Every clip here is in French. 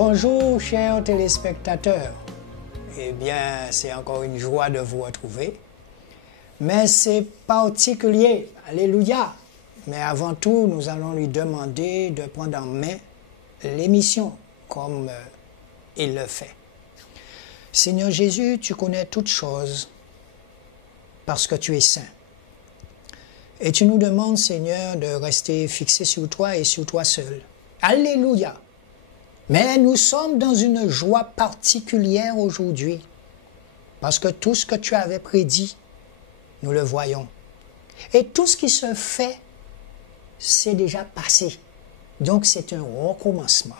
Bonjour chers téléspectateurs, eh bien c'est encore une joie de vous retrouver, mais c'est particulier, alléluia. Mais avant tout, nous allons lui demander de prendre en main l'émission comme il le fait. Seigneur Jésus, tu connais toutes choses parce que tu es saint. Et tu nous demandes, Seigneur, de rester fixé sur toi et sur toi seul. Alléluia. Mais nous sommes dans une joie particulière aujourd'hui, parce que tout ce que tu avais prédit, nous le voyons. Et tout ce qui se fait, c'est déjà passé. Donc c'est un recommencement.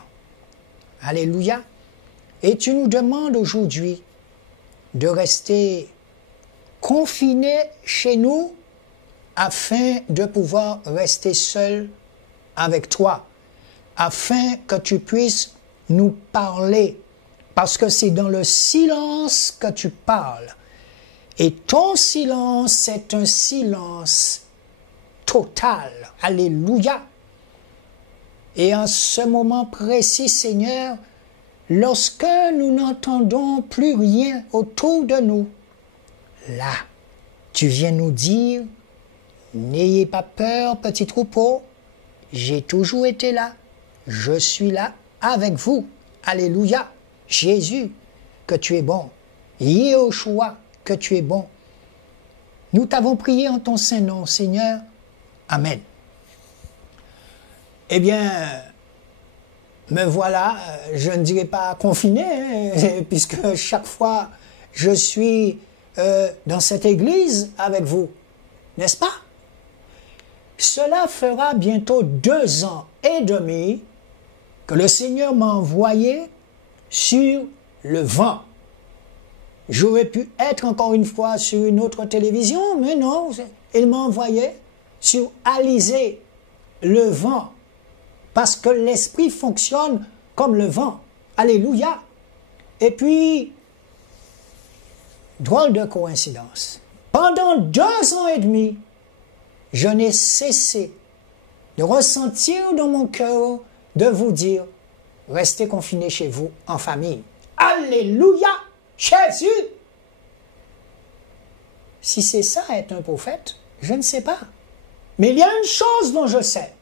Alléluia. Et tu nous demandes aujourd'hui de rester confinés chez nous afin de pouvoir rester seuls avec toi, afin que tu puisses nous parler, parce que c'est dans le silence que tu parles. Et ton silence, c'est un silence total. Alléluia. Et en ce moment précis, Seigneur, lorsque nous n'entendons plus rien autour de nous, là, tu viens nous dire, n'ayez pas peur, petit troupeau, j'ai toujours été là, je suis là avec vous. Alléluia. Jésus, que tu es bon. Yehoshua, que tu es bon. Nous t'avons prié en ton saint nom, Seigneur. Amen. Eh bien, me voilà, je ne dirais pas confiné, hein, puisque chaque fois je suis dans cette église avec vous, n'est-ce pas? Cela fera bientôt 2 ans et demi que le Seigneur m'a envoyé sur le vent. J'aurais pu être encore une fois sur une autre télévision, mais non, il m'a envoyé sur Alizé, le vent, parce que l'esprit fonctionne comme le vent. Alléluia. Et puis, drôle de coïncidence, pendant 2 ans et demi, je n'ai cessé de ressentir dans mon cœur de vous dire, restez confinés chez vous en famille. Alléluia, Jésus. Si c'est ça être un prophète, je ne sais pas. Mais il y a une chose dont je sais,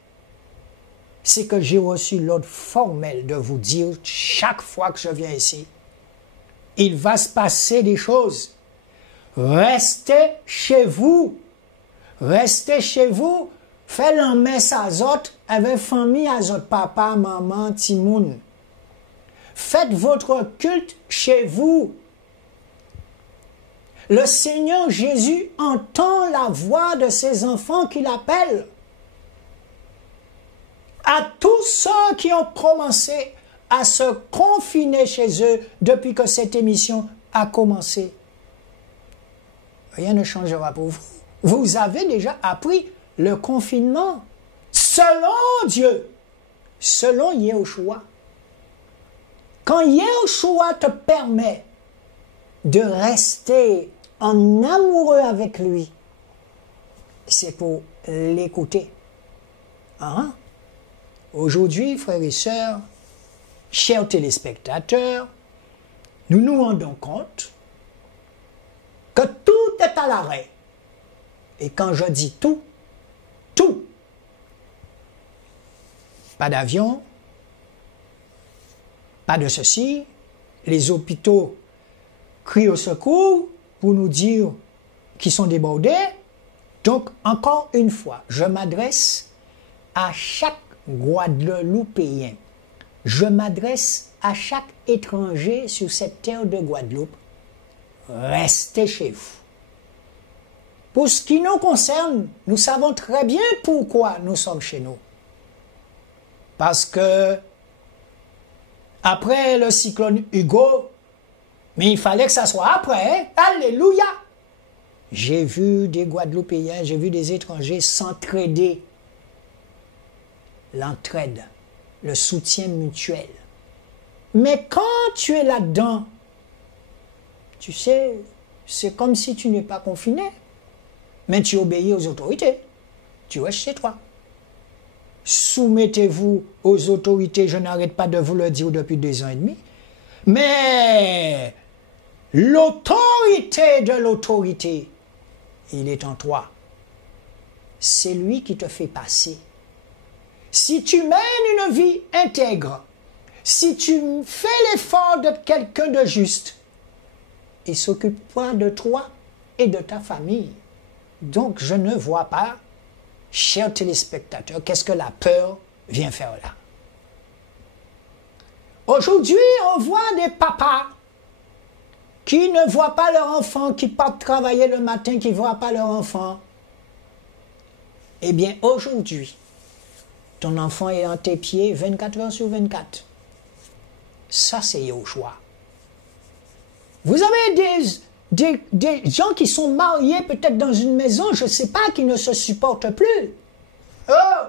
c'est que j'ai reçu l'ordre formel de vous dire chaque fois que je viens ici, il va se passer des choses. Restez chez vous. Restez chez vous. Faites la messe à autres avec famille à autres, papa, maman, timoun. Faites votre culte chez vous. Le Seigneur Jésus entend la voix de ses enfants qui l'appellent. À tous ceux qui ont commencé à se confiner chez eux depuis que cette émission a commencé, rien ne changera pour vous. Vous avez déjà appris le confinement selon Dieu, selon Yehoshua. Quand Yehoshua te permet de rester en amoureux avec lui, c'est pour l'écouter. Hein? Aujourd'hui, frères et sœurs, chers téléspectateurs, nous nous rendons compte que tout est à l'arrêt. Et quand je dis tout, tout. Pas d'avion, pas de ceci. Les hôpitaux crient au secours pour nous dire qu'ils sont débordés. Donc, encore une fois, je m'adresse à chaque Guadeloupéen. Je m'adresse à chaque étranger sur cette terre de Guadeloupe. Restez chez vous. Pour ce qui nous concerne, nous savons très bien pourquoi nous sommes chez nous. Parce que, après le cyclone Hugo, mais il fallait que ça soit après, hein? Alléluia! J'ai vu des Guadeloupéens, j'ai vu des étrangers s'entraider. L'entraide, le soutien mutuel. Mais quand tu es là-dedans, tu sais, c'est comme si tu n'es pas confiné. Mais tu obéis aux autorités. Tu restes chez toi. soumettez-vous aux autorités, je n'arrête pas de vous le dire depuis 2 ans et demi, mais l'autorité de l'autorité, il est en toi. C'est lui qui te fait passer. Si tu mènes une vie intègre, si tu fais l'effort d'être quelqu'un de juste, il s'occupera de toi et de ta famille. Donc, je ne vois pas, chers téléspectateurs, qu'est-ce que la peur vient faire là. Aujourd'hui, on voit des papas qui ne voient pas leur enfant, qui partent travailler le matin, qui ne voient pas leur enfant. Eh bien, aujourd'hui, ton enfant est en tes pieds 24 heures sur 24. Ça, c'est au choix. Vous avez des gens qui sont mariés peut-être dans une maison, je ne sais pas, qui ne se supportent plus. Oh!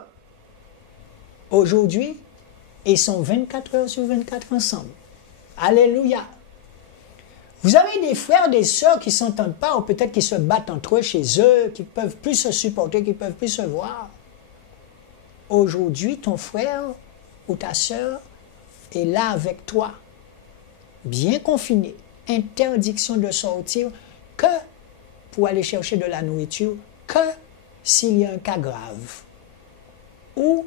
Aujourd'hui, ils sont 24 heures sur 24 ensemble. Alléluia. Vous avez des frères, des sœurs qui ne s'entendent pas, ou peut-être qui se battent entre eux chez eux, qui ne peuvent plus se supporter, qui ne peuvent plus se voir. Aujourd'hui, ton frère ou ta sœur est là avec toi, bien confiné, interdiction de sortir que pour aller chercher de la nourriture, que s'il y a un cas grave. Ou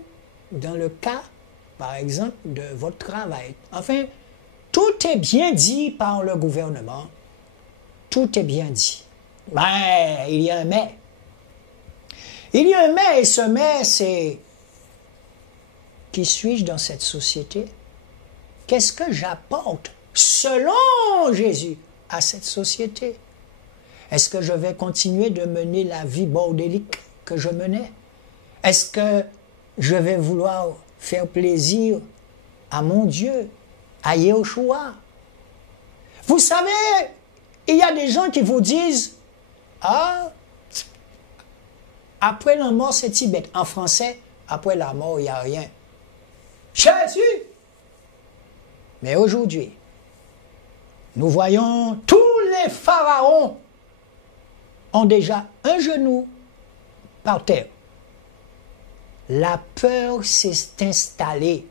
dans le cas, par exemple, de votre travail. Enfin, tout est bien dit par le gouvernement. Tout est bien dit. Mais il y a un mais. Il y a un mais, et ce mais, c'est: qui suis-je dans cette société? Qu'est-ce que j'apporte, selon Jésus, à cette société? Est-ce que je vais continuer de mener la vie bordélique que je menais? Est-ce que je vais vouloir faire plaisir à mon Dieu, à Yahushua? Vous savez, il y a des gens qui vous disent: ah, après la mort, c'est Tibet. En français, après la mort, il n'y a rien. Jésus! Mais aujourd'hui, nous voyons tous les pharaons ont déjà un genou par terre. La peur s'est installée.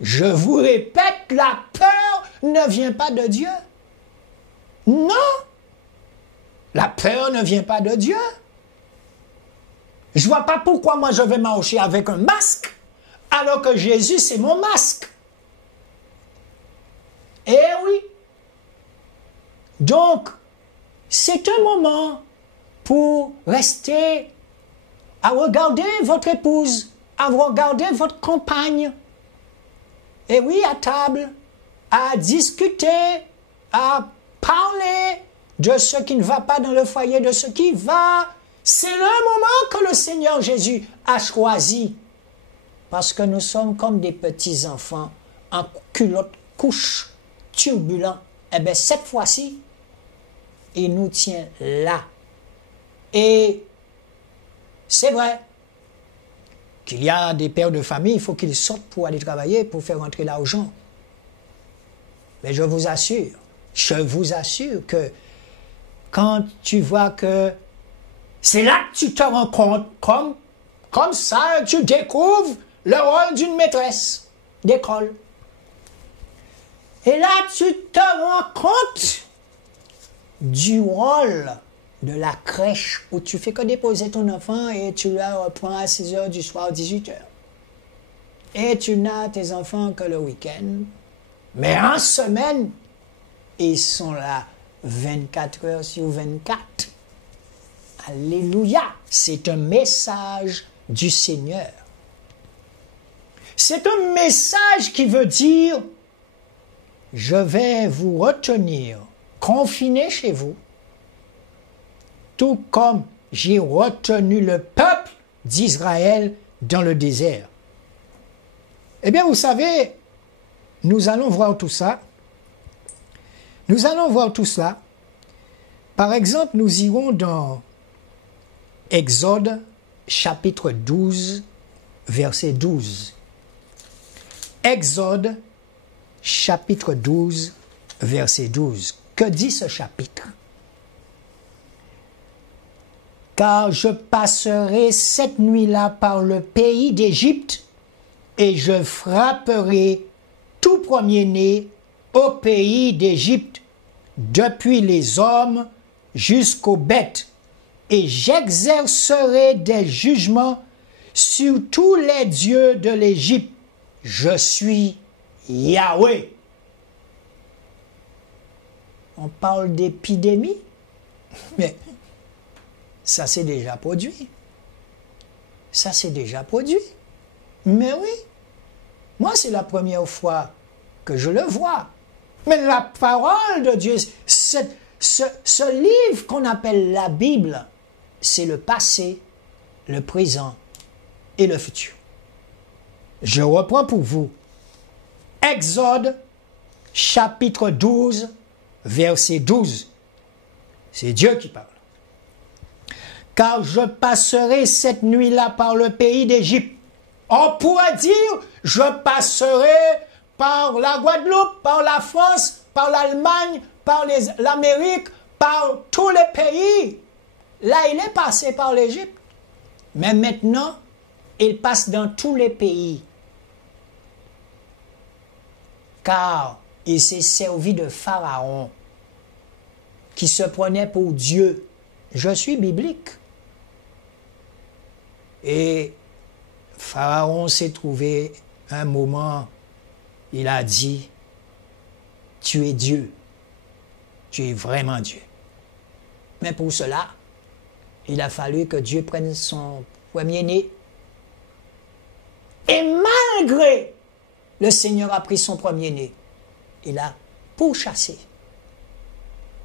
Je vous répète, la peur ne vient pas de Dieu. Non! La peur ne vient pas de Dieu. Je ne vois pas pourquoi moi je vais marcher avec un masque, alors que Jésus, c'est mon masque. Eh oui. Donc, c'est un moment pour rester à regarder votre épouse, à regarder votre compagne. Et oui, à table, à discuter, à parler de ce qui ne va pas dans le foyer, de ce qui va. C'est le moment que le Seigneur Jésus a choisi. Parce que nous sommes comme des petits enfants en culotte couche, turbulents. Eh bien, cette fois-ci, il nous tient là. Et c'est vrai qu'il y a des pères de famille, il faut qu'ils sortent pour aller travailler, pour faire rentrer l'argent. Mais je vous assure que quand tu vois que c'est là que tu te rends compte, comme ça, tu découvres le rôle d'une maîtresse d'école. Et là, tu te rends compte du rôle de la crèche où tu fais que déposer ton enfant et tu le reprends à 6 h du soir, 18 h. Et tu n'as tes enfants que le week-end. Mais en semaine, ils sont là 24 heures sur 24. Alléluia! C'est un message du Seigneur. C'est un message qui veut dire: je vais vous retenir confinés chez vous, tout comme j'ai retenu le peuple d'Israël dans le désert. Eh bien, vous savez, nous allons voir tout ça. Nous allons voir tout ça. Par exemple, nous irons dans Exode, chapitre 12, verset 12. Exode, chapitre 12, verset 12. Que dit ce chapitre? car je passerai cette nuit-là par le pays d'Égypte, et je frapperai tout premier-né au pays d'Égypte, depuis les hommes jusqu'aux bêtes, et j'exercerai des jugements sur tous les dieux de l'Égypte. Je suis Yahweh. On parle d'épidémie, mais ça s'est déjà produit. Ça s'est déjà produit. Mais oui, moi c'est la première fois que je le vois. Mais la parole de Dieu, ce livre qu'on appelle la Bible, c'est le passé, le présent et le futur. Je reprends pour vous. Exode, chapitre 12, verset 12. C'est Dieu qui parle. Car je passerai cette nuit-là par le pays d'Égypte. On pourrait dire, je passerai par la Guadeloupe, par la France, par l'Allemagne, par l'Amérique, par tous les pays. Là, il est passé par l'Égypte. Mais maintenant, il passe dans tous les pays. Car il s'est servi de Pharaon, qui se prenait pour Dieu. Je suis biblique. Et Pharaon s'est trouvé un moment, il a dit, tu es Dieu, tu es vraiment Dieu. Mais pour cela, il a fallu que Dieu prenne son premier-né. Et malgré le Seigneur a pris son premier-né, il a pourchassé.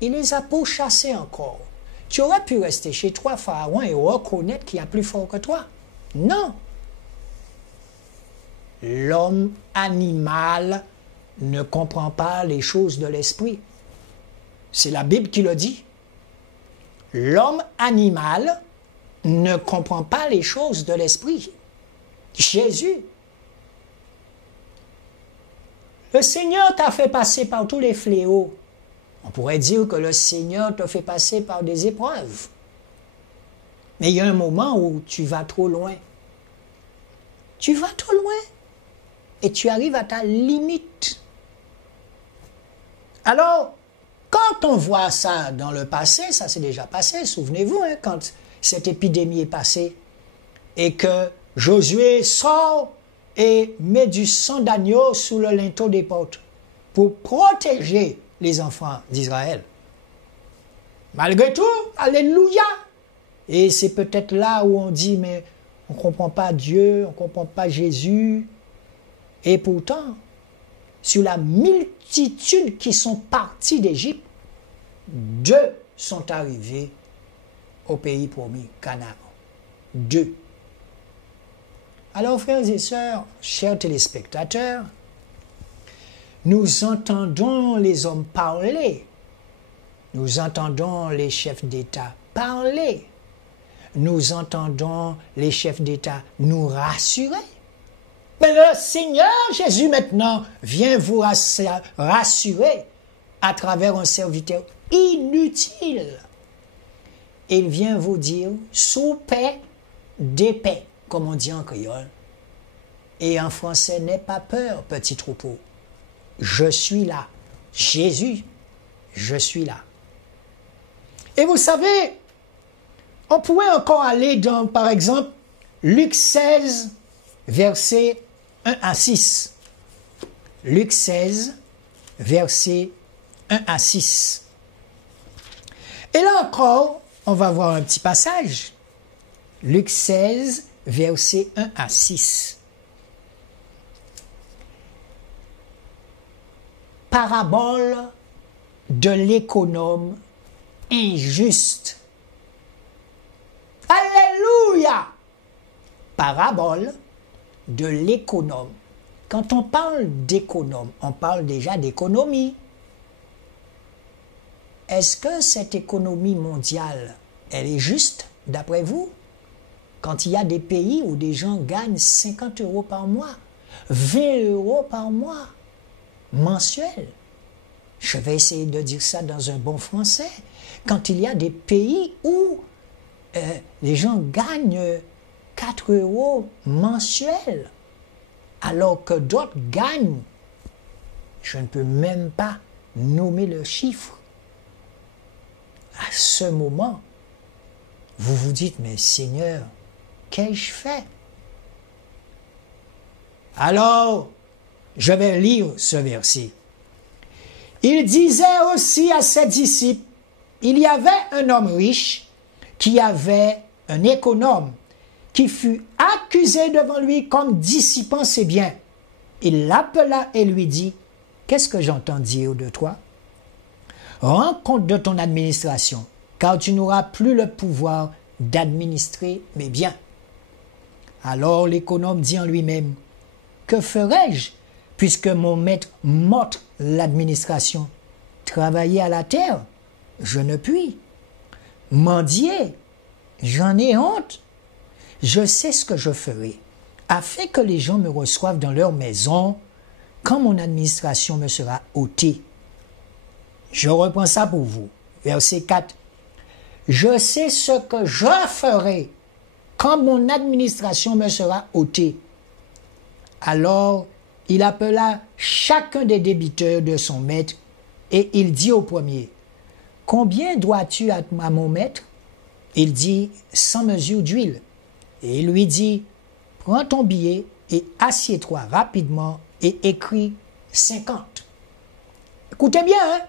Il les a pourchassés encore. Tu aurais pu rester chez toi, Pharaon, et reconnaître qu'il y a plus fort que toi. Non. L'homme animal ne comprend pas les choses de l'esprit. C'est la Bible qui le dit. L'homme animal ne comprend pas les choses de l'esprit. Jésus. Le Seigneur t'a fait passer par tous les fléaux. On pourrait dire que le Seigneur t'a fait passer par des épreuves. Mais il y a un moment où tu vas trop loin. Tu vas trop loin. Et tu arrives à ta limite. Alors, quand on voit ça dans le passé, ça s'est déjà passé, souvenez-vous, hein, quand cette épidémie est passée, et que Josué sort et met du sang d'agneau sous le linteau des portes pour protéger les enfants d'Israël. Malgré tout, alléluia! Et c'est peut-être là où on dit, mais on ne comprend pas Dieu, on ne comprend pas Jésus. Et pourtant, sur la multitude qui sont partis d'Égypte, 2 sont arrivés au pays promis, Canaan. 2. Alors, frères et sœurs, chers téléspectateurs, nous entendons les hommes parler, nous entendons les chefs d'État parler, nous entendons les chefs d'État nous rassurer. Mais le Seigneur Jésus maintenant vient vous rassurer à travers un serviteur inutile. Il vient vous dire sous paix, d'épais, comme on dit en créole. Et en français, n'aie pas peur, petit troupeau. Je suis là. Jésus, je suis là. Et vous savez, on pourrait encore aller dans, par exemple, Luc 16, versets 1 à 6. Luc 16, versets 1 à 6. Et là encore, on va voir un petit passage. Luc 16, versets 1 à 6. Parabole de l'économe injuste. Alléluia! Parabole de l'économe. Quand on parle d'économe, on parle déjà d'économie. Est-ce que cette économie mondiale, elle est juste, d'après vous? Quand il y a des pays où des gens gagnent 50 € par mois, 20 € par mois, mensuel. Je vais essayer de dire ça dans un bon français. Quand il y a des pays où les gens gagnent 4 euros mensuels, alors que d'autres gagnent, je ne peux même pas nommer le chiffre. À ce moment, vous vous dites, mais Seigneur, qu'ai-je fait? Alors, je vais lire ce verset. Il disait aussi à ses disciples, il y avait un homme riche qui avait un économe qui fut accusé devant lui comme dissipant ses biens. Il l'appela et lui dit, qu'est-ce que j'entends dire de toi? Rends compte de ton administration, car tu n'auras plus le pouvoir d'administrer mes biens. Alors l'économe dit en lui-même, que ferai-je, puisque mon maître m'ôte l'administration? Travailler à la terre, je ne puis. Mendier, j'en ai honte. Je sais ce que je ferai, afin que les gens me reçoivent dans leur maison, quand mon administration me sera ôtée. Je reprends ça pour vous. Verset 4. Je sais ce que je ferai, quand mon administration me sera ôtée. Alors, il appela chacun des débiteurs de son maître, et il dit au premier, « Combien dois-tu à mon maître ?» Il dit, « 100 mesures d'huile. » Et il lui dit, « Prends ton billet et assieds-toi rapidement et écris 50. » Écoutez bien, hein?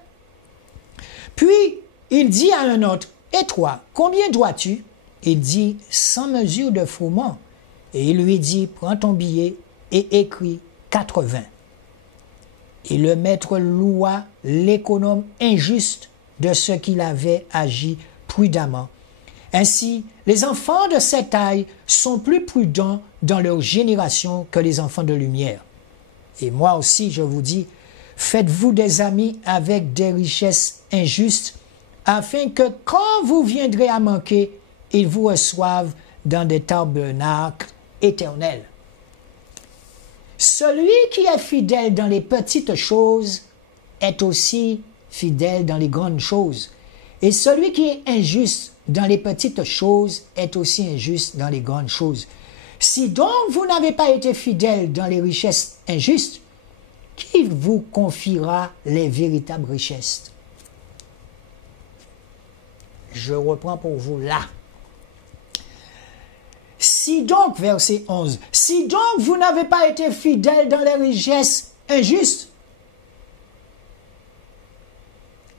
Puis, il dit à un autre, « Et toi, combien dois-tu » Il dit, « 100 mesures de froment. » Et il lui dit, « Prends ton billet et écris 80. » Et le maître loua l'économe injuste de ce qu'il avait agi prudemment. Ainsi, les enfants de cette taille sont plus prudents dans leur génération que les enfants de lumière. Et moi aussi, je vous dis, faites-vous des amis avec des richesses injustes, afin que quand vous viendrez à manquer, ils vous reçoivent dans des tabernacles éternels. Celui qui est fidèle dans les petites choses est aussi fidèle dans les grandes choses. Et celui qui est injuste dans les petites choses est aussi injuste dans les grandes choses. Si donc vous n'avez pas été fidèle dans les richesses injustes, qui vous confiera les véritables richesses? Je reprends pour vous là. Si donc, verset 11, si donc vous n'avez pas été fidèle dans les richesses injustes,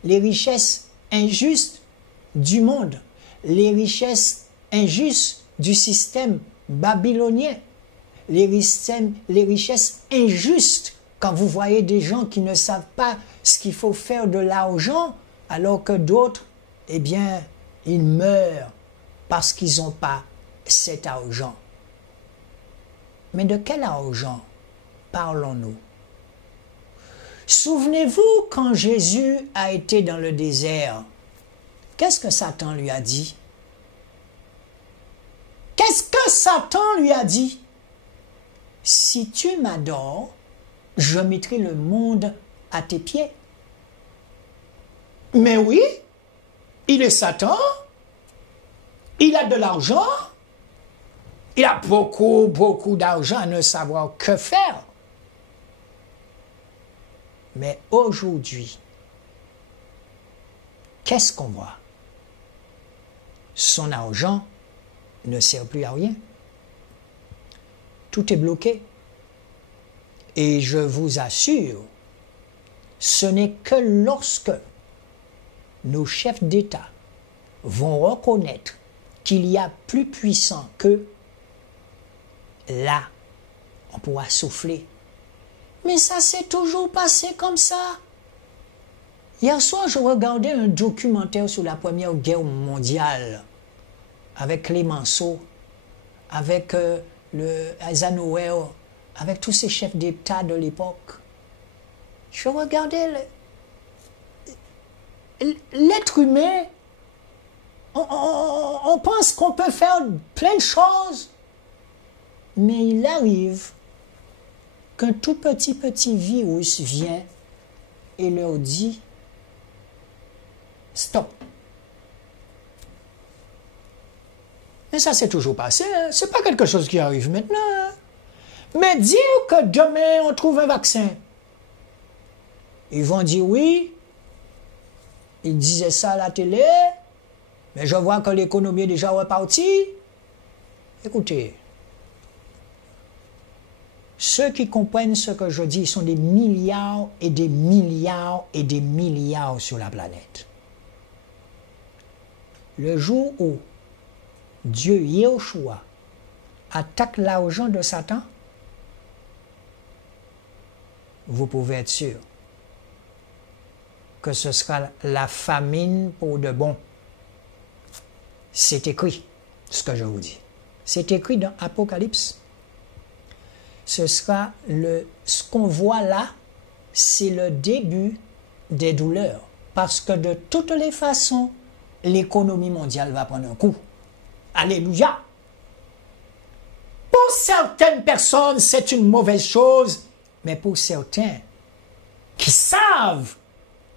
les richesses injustes du monde, les richesses injustes du système babylonien, les richesses injustes, quand vous voyez des gens qui ne savent pas ce qu'il faut faire de l'argent, alors que d'autres, eh bien, ils meurent parce qu'ils n'ont pas cet argent. Mais de quel argent parlons-nous? Souvenez-vous quand Jésus a été dans le désert, qu'est-ce que Satan lui a dit? Qu'est-ce que Satan lui a dit? Si tu m'adores, je mettrai le monde à tes pieds. Mais oui, il est Satan, il a de l'argent, il a beaucoup d'argent à ne savoir que faire. Mais aujourd'hui, qu'est-ce qu'on voit? Son argent ne sert plus à rien. Tout est bloqué. Et je vous assure, ce n'est que lorsque nos chefs d'État vont reconnaître qu'il y a plus puissant qu'eux, là, on pourra souffler. Mais ça s'est toujours passé comme ça. Hier soir, je regardais un documentaire sur la Première Guerre mondiale avec Clémenceau, avec Eisenhower, avec tous ces chefs d'État de l'époque. Je regardais l'être humain. On pense qu'on peut faire plein de choses, mais il arrive qu'un tout petit virus vient et leur dit « Stop ». Mais ça s'est toujours passé, hein? Ce n'est pas quelque chose qui arrive maintenant. Hein? Mais dire que demain on trouve un vaccin, ils vont dire oui, ils disaient ça à la télé, mais je vois que l'économie est déjà repartie. Écoutez, ceux qui comprennent ce que je dis sont des milliards et des milliards et des milliards sur la planète. Le jour où Dieu Yahushua attaque l'argent de Satan, vous pouvez être sûr que ce sera la famine pour de bon. C'est écrit, ce que je vous dis. C'est écrit dans Apocalypse. Ce sera ce qu'on voit là, c'est le début des douleurs. Parce que de toutes les façons, l'économie mondiale va prendre un coup. Alléluia! Pour certaines personnes, c'est une mauvaise chose, mais pour certains qui savent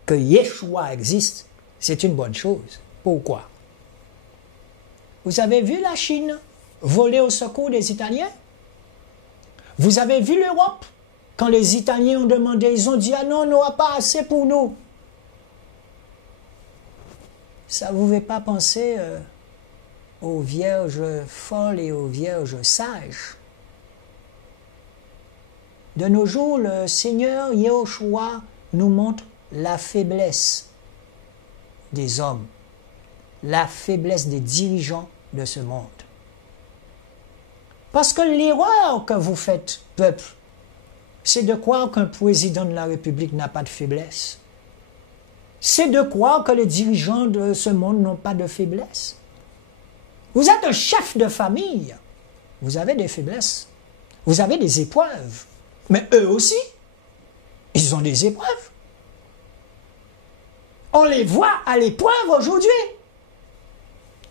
que Yeshua existe, c'est une bonne chose. Pourquoi? Vous avez vu la Chine voler au secours des Italiens? Vous avez vu l'Europe? Quand les Italiens ont demandé, ils ont dit, ah non, on n'aura pas assez pour nous. Ça ne vous fait pas penser aux vierges folles et aux vierges sages? De nos jours, le Seigneur Yahushua nous montre la faiblesse des hommes, la faiblesse des dirigeants de ce monde. Parce que l'erreur que vous faites, peuple, c'est de croire qu'un président de la République n'a pas de faiblesse. C'est de croire que les dirigeants de ce monde n'ont pas de faiblesse. Vous êtes un chef de famille. Vous avez des faiblesses. Vous avez des épreuves. Mais eux aussi, ils ont des épreuves. On les voit à l'épreuve aujourd'hui.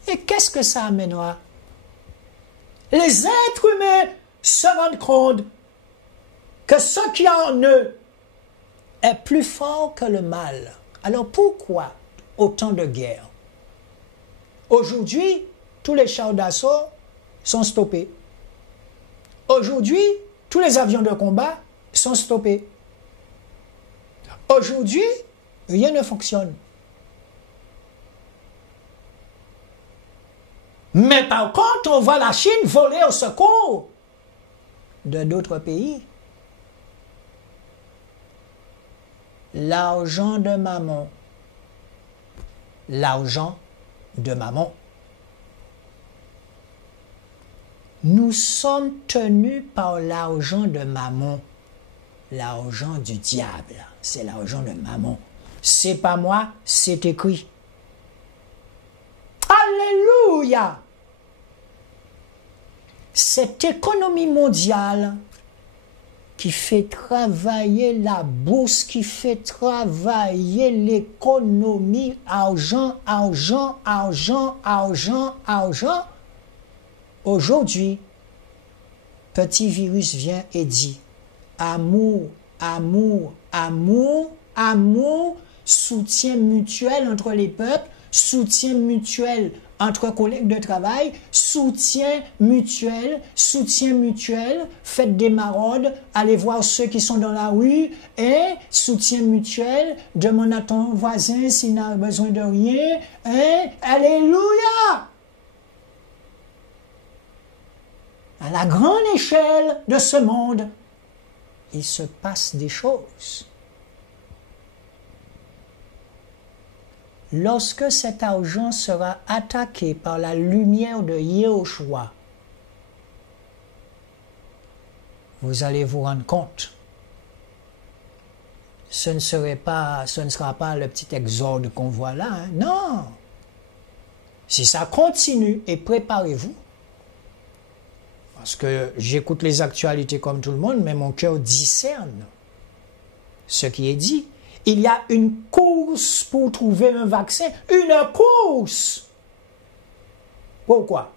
Et qu'est-ce que ça amènera? Les êtres humains se rendent compte que ce qui est en eux est plus fort que le mal. Alors pourquoi autant de guerres? Aujourd'hui, tous les chars d'assaut sont stoppés. Aujourd'hui, tous les avions de combat sont stoppés. Aujourd'hui, rien ne fonctionne. Mais par contre, on voit la Chine voler au secours de d'autres pays. L'argent de maman. L'argent de maman. Nous sommes tenus par l'argent de maman. L'argent du diable. C'est l'argent de maman. C'est pas moi, c'est écrit. Alléluia! Cette économie mondiale qui fait travailler la bourse, qui fait travailler l'économie, argent, argent, argent, argent, argent. Aujourd'hui, petit virus vient et dit amour, amour, amour, amour, soutien mutuel entre les peuples, soutien mutuel entre collègues de travail, soutien mutuel, faites des maraudes, allez voir ceux qui sont dans la rue, et soutien mutuel, demande à ton voisin s'il n'a besoin de rien, et alléluia! À la grande échelle de ce monde, il se passe des choses. Lorsque cet argent sera attaqué par la lumière de Yahushua, vous allez vous rendre compte. Ce ne sera pas le petit exode qu'on voit là. Hein? Non. Si ça continue, et préparez-vous, parce que j'écoute les actualités comme tout le monde, mais mon cœur discerne ce qui est dit. Il y a une course pour trouver un vaccin. Une course! Pourquoi?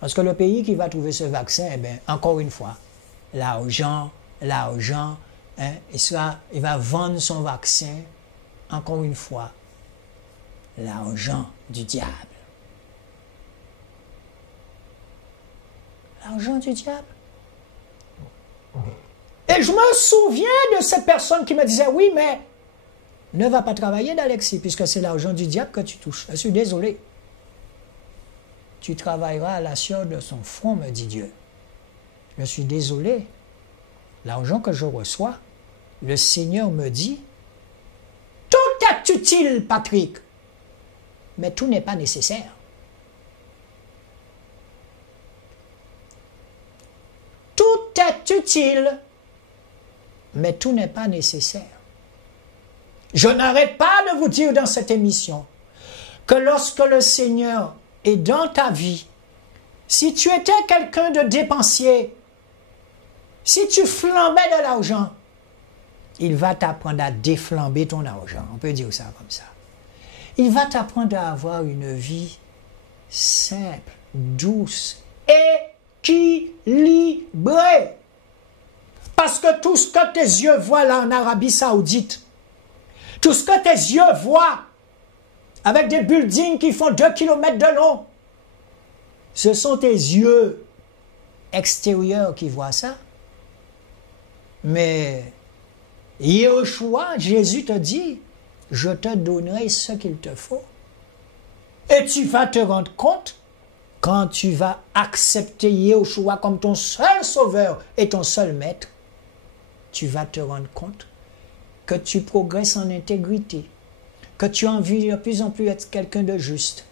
Parce que le pays qui va trouver ce vaccin, eh bien, encore une fois, l'argent, hein, il va vendre son vaccin, encore une fois, l'argent du diable. L'argent du diable. Et je me souviens de cette personne qui me disait, oui, mais ne va pas travailler d'Alexis, puisque c'est l'argent du diable que tu touches. Je suis désolé. Tu travailleras à la sueur de son front, me dit Dieu. Je suis désolé. L'argent que je reçois, le Seigneur me dit, tout est utile, Patrick, mais tout n'est pas nécessaire. Tout est utile, mais tout n'est pas nécessaire. Je n'arrête pas de vous dire dans cette émission que lorsque le Seigneur est dans ta vie, si tu étais quelqu'un de dépensier, si tu flambais de l'argent, il va t'apprendre à déflamber ton argent. On peut dire ça comme ça. Il va t'apprendre à avoir une vie simple, douce, équilibrée. Parce que tout ce que tes yeux voient là en Arabie Saoudite, tout ce que tes yeux voient avec des buildings qui font 2 kilomètres de long, ce sont tes yeux extérieurs qui voient ça. Mais Yeshua, Jésus te dit, je te donnerai ce qu'il te faut. Et tu vas te rendre compte, quand tu vas accepter Yeshua comme ton seul sauveur et ton seul maître, tu vas te rendre compte que tu progresses en intégrité, que tu as envie de plus en plus être quelqu'un de juste.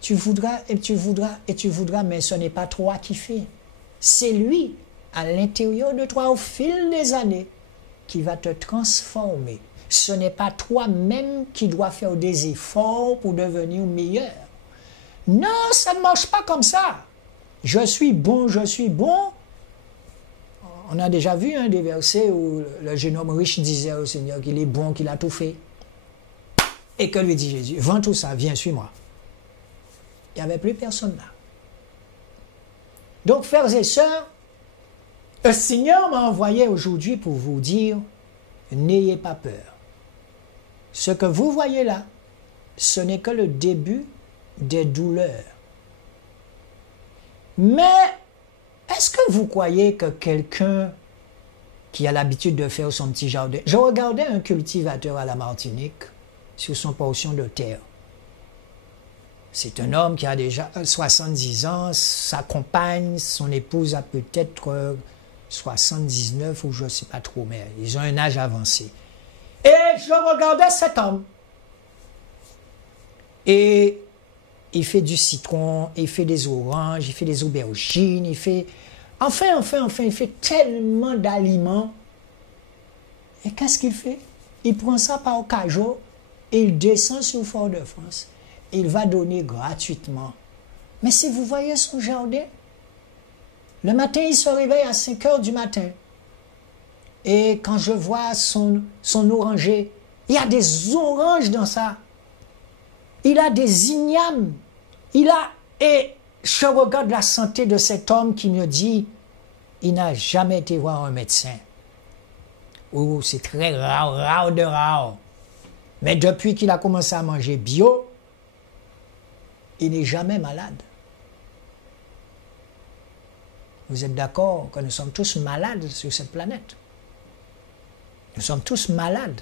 Tu voudras et tu voudras et tu voudras, mais ce n'est pas toi qui fais. C'est lui, à l'intérieur de toi, au fil des années, qui va te transformer. Ce n'est pas toi-même qui dois faire des efforts pour devenir meilleur. Non, ça ne marche pas comme ça. Je suis bon, je suis bon. On a déjà vu des versets où le jeune homme riche disait au Seigneur qu'il est bon, qu'il a tout fait. Et que lui dit Jésus, vends tout ça, viens, suis-moi. Il n'y avait plus personne là. Donc, frères et sœurs, le Seigneur m'a envoyé aujourd'hui pour vous dire, n'ayez pas peur. Ce que vous voyez là, ce n'est que le début des douleurs. Mais, est-ce que vous croyez que quelqu'un qui a l'habitude de faire son petit jardin... Je regardais un cultivateur à la Martinique sur son portion de terre. C'est un homme qui a déjà 70 ans, sa compagne, son épouse a peut-être 79 ou je ne sais pas trop, mais ils ont un âge avancé. Et je regardais cet homme. Et il fait du citron, il fait des oranges, il fait des aubergines, il fait... Enfin, il fait tellement d'aliments. Et qu'est-ce qu'il fait? Il prend ça par cajot et il descend sur Fort-de-France. Il va donner gratuitement. Mais si vous voyez son jardin, le matin, il se réveille à 5 heures du matin. Et quand je vois son oranger, il y a des oranges dans ça. Il a des ignames. Et je regarde la santé de cet homme qui me dit, il n'a jamais été voir un médecin. Oh, c'est très rare de rare. Mais depuis qu'il a commencé à manger bio, il n'est jamais malade. Vous êtes d'accord que nous sommes tous malades sur cette planète? Nous sommes tous malades.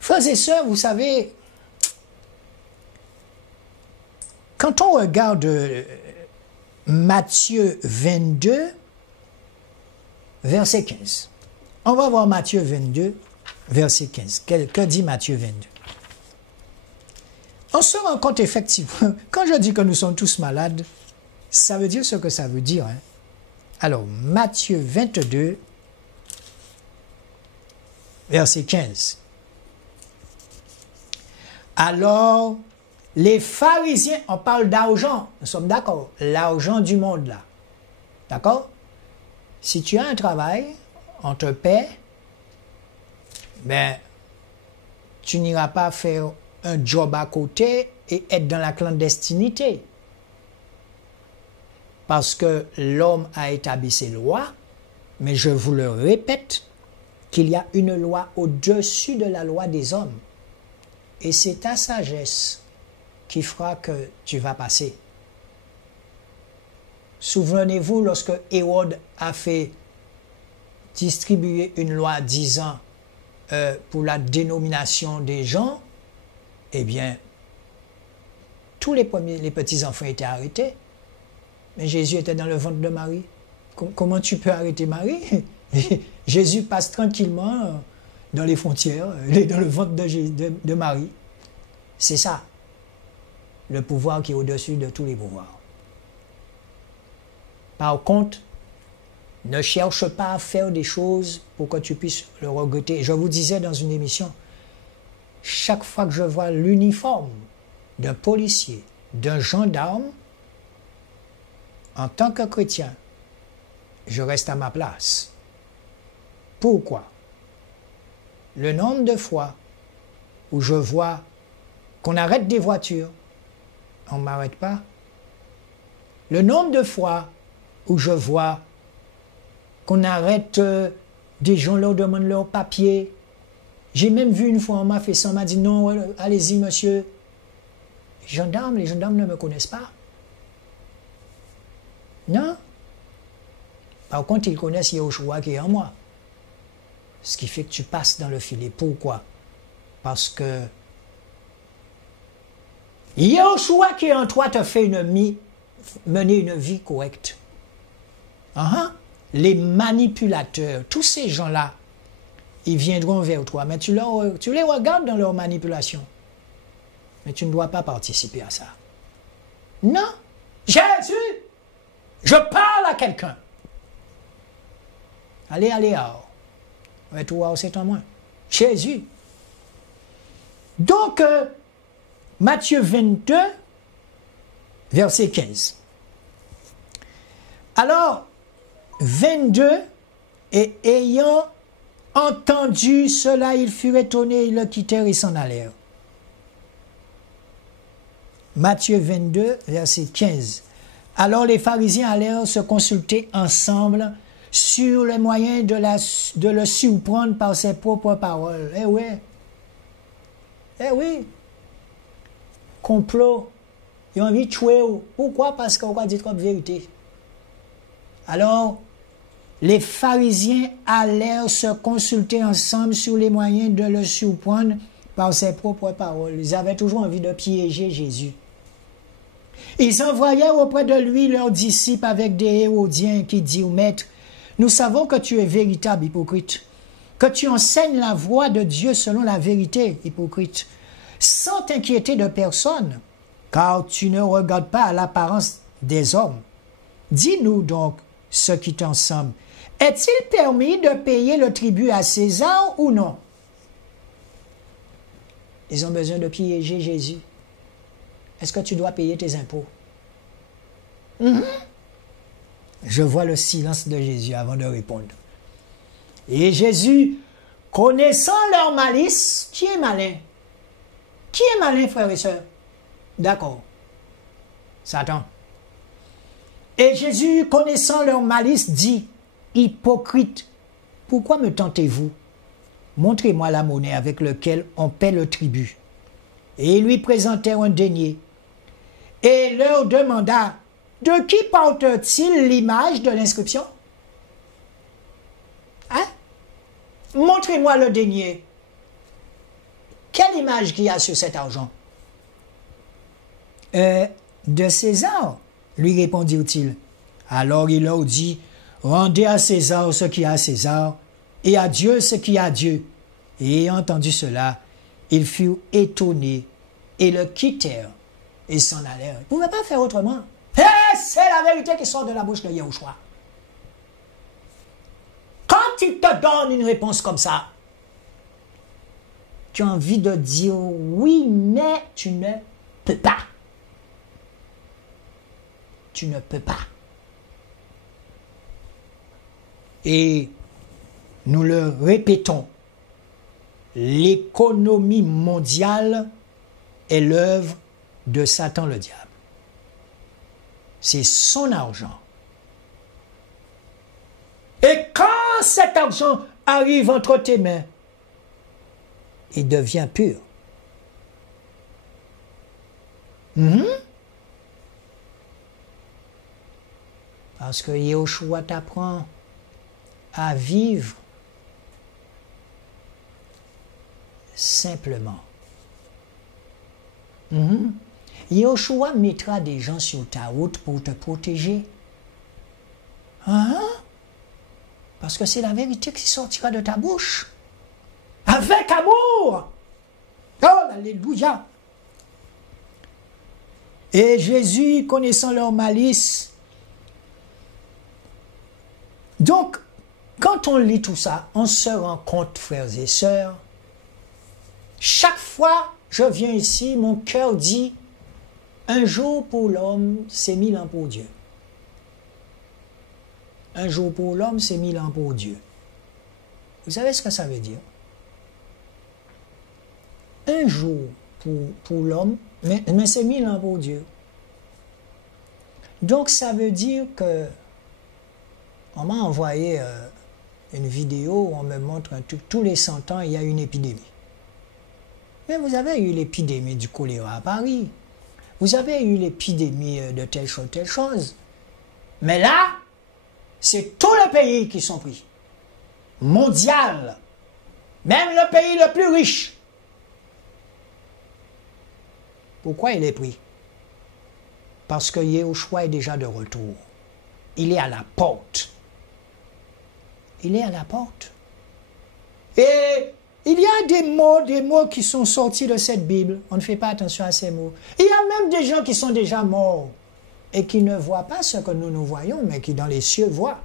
Frères et sœurs, vous savez, quand on regarde Matthieu 22, verset 15, on va voir Matthieu 22, verset 15. Que dit Matthieu 22? On se rend compte effectivement, quand je dis que nous sommes tous malades, ça veut dire ce que ça veut dire. Hein? Alors, Matthieu 22, verset 15. Alors, les pharisiens, on parle d'argent, nous sommes d'accord, l'argent du monde là. D'accord? Si tu as un travail, on te paie, ben, tu n'iras pas faire un job à côté et être dans la clandestinité. Parce que l'homme a établi ses lois, mais je vous le répète, qu'il y a une loi au-dessus de la loi des hommes. Et c'est ta sagesse qui fera que tu vas passer. Souvenez-vous, lorsque Hérode a fait distribuer une loi disant pour la dénomination des gens, eh bien, tous les petits-enfants étaient arrêtés. Mais Jésus était dans le ventre de Marie. Comment tu peux arrêter Marie? Jésus passe tranquillement dans les frontières, il est dans le ventre de Marie. C'est ça, le pouvoir qui est au-dessus de tous les pouvoirs. Par contre, ne cherche pas à faire des choses pour que tu puisses le regretter. Je vous disais dans une émission, chaque fois que je vois l'uniforme d'un policier, d'un gendarme, en tant que chrétien, je reste à ma place. Pourquoi? Le nombre de fois où je vois qu'on arrête des voitures, on ne m'arrête pas. Le nombre de fois où je vois qu'on arrête des gens, leur demande leur papier. J'ai même vu une fois, on m'a fait ça, on m'a dit non, allez-y monsieur. Les gendarmes ne me connaissent pas. Non. Par contre, ils connaissent Yahushua qui est en moi. Ce qui fait que tu passes dans le filet. Pourquoi? Parce que Yahushua qui est en toi te fait mener une vie correcte. Les manipulateurs, tous ces gens-là, ils viendront vers toi, mais tu les regardes dans leur manipulation. Mais tu ne dois pas participer à ça. Non. Jésus, je parle à quelqu'un. Allez, toi, c'est en moi. Jésus. Donc, Matthieu 22, verset 15. Alors, 22, et ayant entendu cela, ils furent étonnés, ils le quittèrent et s'en allèrent. Matthieu 22, verset 15. Alors les pharisiens allèrent se consulter ensemble sur les moyens de le surprendre par ses propres paroles. Eh oui. Complot. Ils ont envie de tuer. Pourquoi? Parce qu'on va dire comme vérité. Alors, les pharisiens allèrent se consulter ensemble sur les moyens de le surprendre par ses propres paroles. Ils avaient toujours envie de piéger Jésus. Ils envoyèrent auprès de lui leurs disciples avec des Hérodiens qui dirent, « Maître, nous savons que tu es véritable, hypocrite, que tu enseignes la voie de Dieu selon la vérité, hypocrite, sans t'inquiéter de personne, car tu ne regardes pas à l'apparence des hommes. Dis-nous donc ce qui t'ensemble. Est-il permis de payer le tribut à César ou non? » Ils ont besoin de piéger Jésus. Est-ce que tu dois payer tes impôts? Je vois le silence de Jésus avant de répondre. Et Jésus, connaissant leur malice, qui est malin? Qui est malin, frères et sœurs? D'accord. Satan. Et Jésus, connaissant leur malice, dit, « Hypocrite, pourquoi me tentez-vous? Montrez-moi la monnaie avec laquelle on paie le tribut. » Et ils lui présentèrent un denier. Et leur demanda, « De qui porte-t-il l'image de l'inscription? » Hein? Montrez-moi le denier. Quelle image qu'il y a sur cet argent? De César, lui répondirent-ils. Alors il leur dit, rendez à César ce qui est à César, et à Dieu ce qui est à Dieu. Et ayant entendu cela, ils furent étonnés et le quittèrent et s'en allèrent. Ils ne pouvaient pas faire autrement. C'est la vérité qui sort de la bouche de Yahushua. Quand il te donne une réponse comme ça, tu as envie de dire oui, mais tu ne peux pas. Tu ne peux pas. Et nous le répétons, l'économie mondiale est l'œuvre de Satan le diable. C'est son argent. Et quand cet argent arrive entre tes mains, il devient pur. Parce que Yahushua t'apprend à vivre simplement. Yahushua mettra des gens sur ta route pour te protéger. Hein? Parce que c'est la vérité qui sortira de ta bouche. Avec amour. Oh, alléluia. Et Jésus, connaissant leur malice. Donc, quand on lit tout ça, on se rend compte, frères et sœurs, chaque fois je viens ici, mon cœur dit, un jour pour l'homme, c'est 1000 ans pour Dieu. Un jour pour l'homme, c'est 1000 ans pour Dieu. Vous savez ce que ça veut dire? Un jour pour l'homme, mais c'est 1000 ans pour Dieu. Donc ça veut dire que on m'a envoyé une vidéo où on me montre tous les 100 ans, il y a une épidémie. Mais vous avez eu l'épidémie du choléra à Paris. Vous avez eu l'épidémie de telle chose. Mais là, c'est tous les pays qui sont pris. Mondial. Même le pays le plus riche. Pourquoi il est pris? Parce que Yahushua est déjà de retour. Il est à la porte. Il est à la porte. Et il y a des mots qui sont sortis de cette Bible. On ne fait pas attention à ces mots. Il y a même des gens qui sont déjà morts et qui ne voient pas ce que nous voyons, mais qui dans les cieux voient.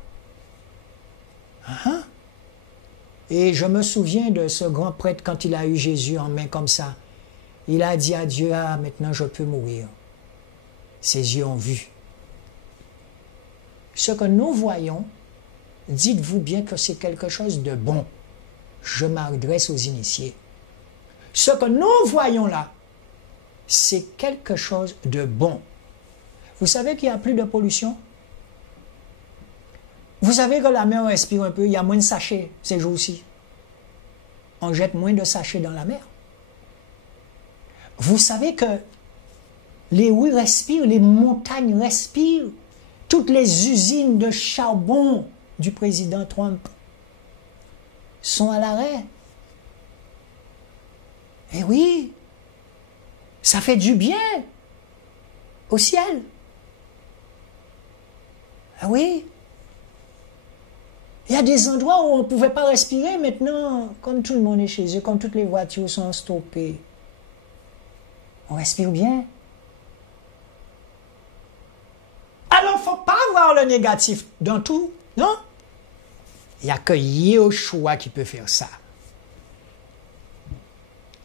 Et je me souviens de ce grand prêtre quand il a eu Jésus en main comme ça. Il a dit à Dieu, ah, maintenant je peux mourir. Ses yeux ont vu. Ce que nous voyons, dites-vous bien que c'est quelque chose de bon. Je m'adresse aux initiés. Ce que nous voyons là, c'est quelque chose de bon. Vous savez qu'il n'y a plus de pollution? Vous savez que la mer respire un peu, il y a moins de sachets ces jours-ci. On jette moins de sachets dans la mer. Vous savez que les rues respirent, les montagnes respirent, toutes les usines de charbon du président Trump sont à l'arrêt. Eh oui, ça fait du bien au ciel. Ah oui. Il y a des endroits où on ne pouvait pas respirer maintenant, comme tout le monde est chez eux, comme toutes les voitures sont stoppées. On respire bien. Alors, il ne faut pas voir le négatif dans tout, non? Il n'y a que Yahushua qui peut faire ça.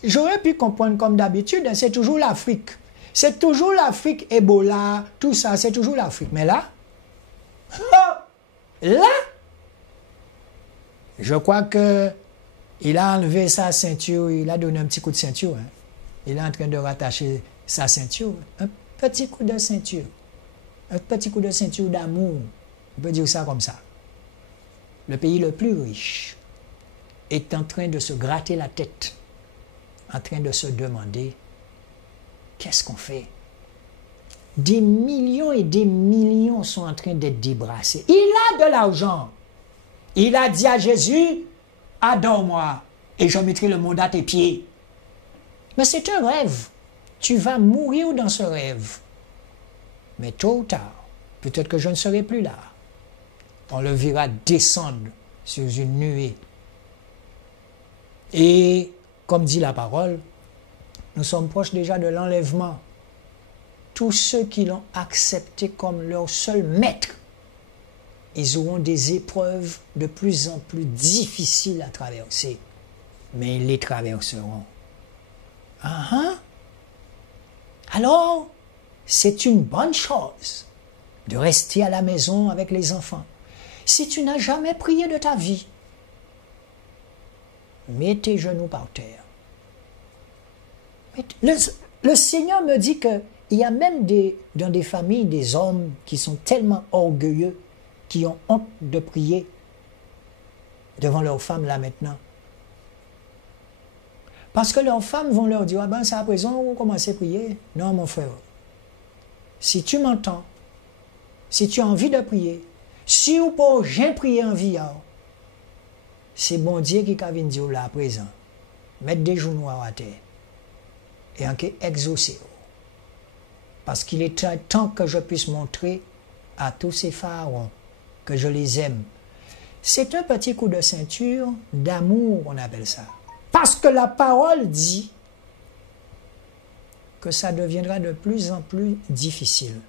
J'aurais pu comprendre comme d'habitude, c'est toujours l'Afrique. C'est toujours l'Afrique, Ebola, tout ça, c'est toujours l'Afrique. Mais là, je crois que il a enlevé sa ceinture, il a donné un petit coup de ceinture. Il est en train de rattacher sa ceinture. Un petit coup de ceinture. Un petit coup de ceinture d'amour. On peut dire ça comme ça. Le pays le plus riche est en train de se gratter la tête, en train de se demander qu'est-ce qu'on fait? Des millions et des millions sont en train d'être débrassés. Il a de l'argent. Il a dit à Jésus, adore-moi et je mettrai le monde à tes pieds. Mais c'est un rêve. Tu vas mourir dans ce rêve. Mais tôt ou tard, peut-être que je ne serai plus là. On le verra descendre sur une nuée. Et, comme dit la parole, nous sommes proches déjà de l'enlèvement. Tous ceux qui l'ont accepté comme leur seul maître, ils auront des épreuves de plus en plus difficiles à traverser. Mais ils les traverseront. Alors, c'est une bonne chose de rester à la maison avec les enfants. Si tu n'as jamais prié de ta vie, mets tes genoux par terre. Le Seigneur me dit qu'il y a même dans des familles des hommes qui sont tellement orgueilleux, qui ont honte de prier devant leurs femmes là maintenant. Parce que leurs femmes vont leur dire, ah ben c'est à présent où vous commencez à prier. Non mon frère, si tu m'entends, Si tu as envie de prier, si ou pas j'ai prié en vie, c'est bon Dieu qui a venir dire là à présent. Mettre des genoux à terre et en exaucer. Parce qu'il est temps que je puisse montrer à tous ces pharaons que je les aime. C'est un petit coup de ceinture d'amour, on appelle ça. Parce que la parole dit que ça deviendra de plus en plus difficile.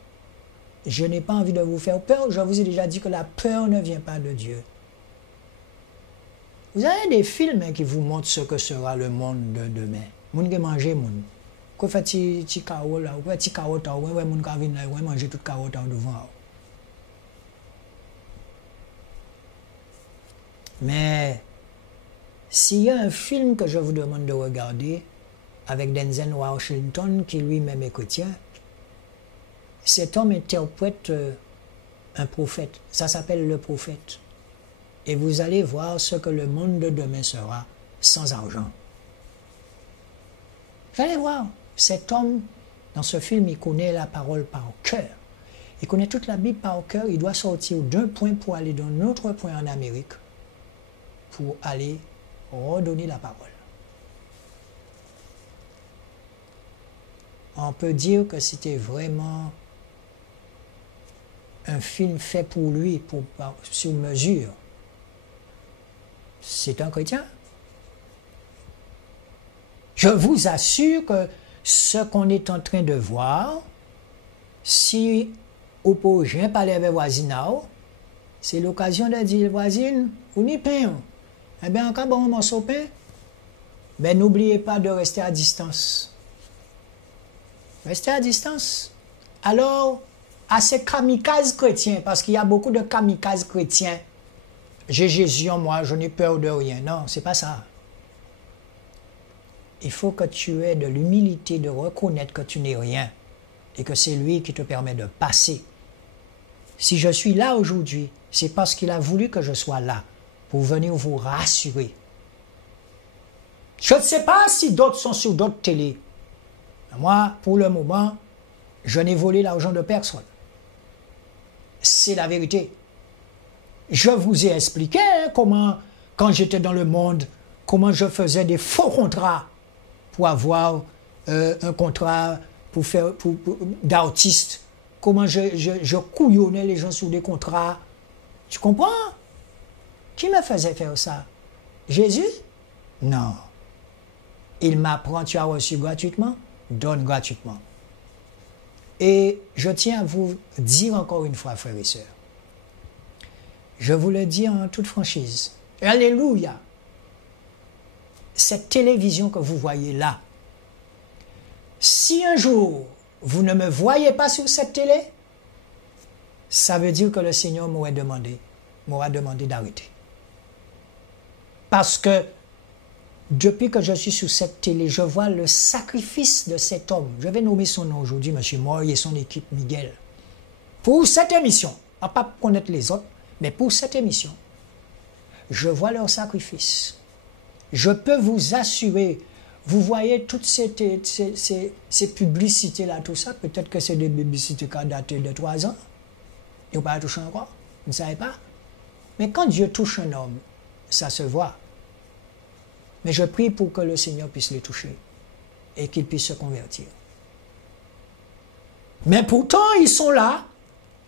Je n'ai pas envie de vous faire peur. Je vous ai déjà dit que la peur ne vient pas de Dieu. Vous avez des films qui vous montrent ce que sera le monde de demain. Moun qui mange moun. Quoi fait ti carotte là, quoi ti carotte là, ouais moun ka vinn là, ouais manger toute carotte devant. Mais s'il y a un film que je vous demande de regarder avec Denzel Washington qui lui-même est chrétien, cet homme interprète un prophète. Ça s'appelle le prophète. Et vous allez voir ce que le monde de demain sera sans argent. Vous allez voir, cet homme, dans ce film, il connaît la parole par cœur. Il connaît toute la Bible par cœur. Il doit sortir d'un point pour aller d'un autre point en Amérique pour aller redonner la parole. On peut dire que c'était vraiment un film fait pour lui, sur mesure. C'est un chrétien. Je vous assure que ce qu'on est en train de voir, si au prochain parler avec voisinage, c'est l'occasion de dire, voisine, vous n'y pain. Eh bien, en cas bon morceau de pain, ben n'oubliez pas de rester à distance. Restez à distance. Alors, à ces kamikazes chrétiens, parce qu'il y a beaucoup de kamikazes chrétiens, j'ai Jésus en moi, je n'ai peur de rien. Non, c'est pas ça. Il faut que tu aies de l'humilité de reconnaître que tu n'es rien et que c'est lui qui te permet de passer. Si je suis là aujourd'hui, c'est parce qu'il a voulu que je sois là pour venir vous rassurer. Je ne sais pas si d'autres sont sur d'autres télés. Moi, pour le moment, je n'ai volé l'argent de personne. C'est la vérité. Je vous ai expliqué comment, quand j'étais dans le monde, comment je faisais des faux contrats pour avoir un contrat d'artiste. Comment je couillonnais les gens sur des contrats. Tu comprends? Qui me faisait faire ça? Jésus? Non. Il m'apprend, tu as reçu gratuitement? Donne gratuitement. Et je tiens à vous dire encore une fois, frères et sœurs, je vous le dis en toute franchise, alléluia, cette télévision que vous voyez là, si un jour vous ne me voyez pas sur cette télé, ça veut dire que le Seigneur m'aura demandé d'arrêter. Parce que depuis que je suis sur cette télé, je vois le sacrifice de cet homme. Je vais nommer son nom aujourd'hui, M. Moy et son équipe Miguel. Pour cette émission, on ne va pas connaître les autres, mais pour cette émission, je vois leur sacrifice. Je peux vous assurer, vous voyez toutes ces publicités-là, tout ça, peut-être que c'est des publicités qui datent de 3 ans. Ils n'ont pas touché encore, vous ne savez pas. Mais quand Dieu touche un homme, ça se voit. Mais je prie pour que le Seigneur puisse les toucher et qu'ils puissent se convertir. Mais pourtant, ils sont là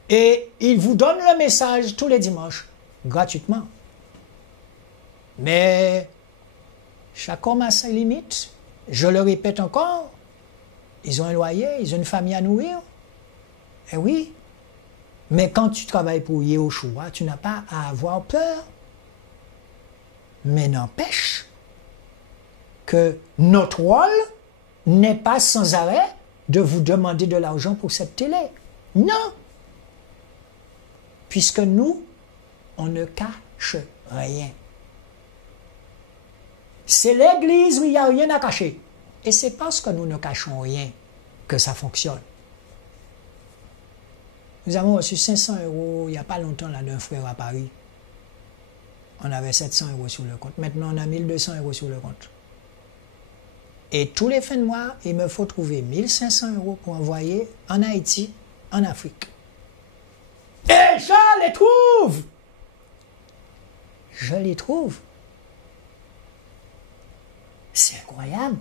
et ils vous donnent le message tous les dimanches, gratuitement. Mais chaque homme a ses limites. Je le répète encore, ils ont un loyer, ils ont une famille à nourrir. Eh oui. Mais quand tu travailles pour Yehoshua, tu n'as pas à avoir peur. Mais n'empêche que notre rôle n'est pas sans arrêt de vous demander de l'argent pour cette télé. Non. Puisque nous, on ne cache rien. C'est l'église où il n'y a rien à cacher. Et c'est parce que nous ne cachons rien que ça fonctionne. Nous avons reçu 500 € il n'y a pas longtemps là d'un frère à Paris. On avait 700 € sur le compte. Maintenant, on a 1200 € sur le compte. Et tous les fins de mois, il me faut trouver 1500 € pour envoyer en Haïti, en Afrique. Et je les trouve. Je les trouve. C'est incroyable.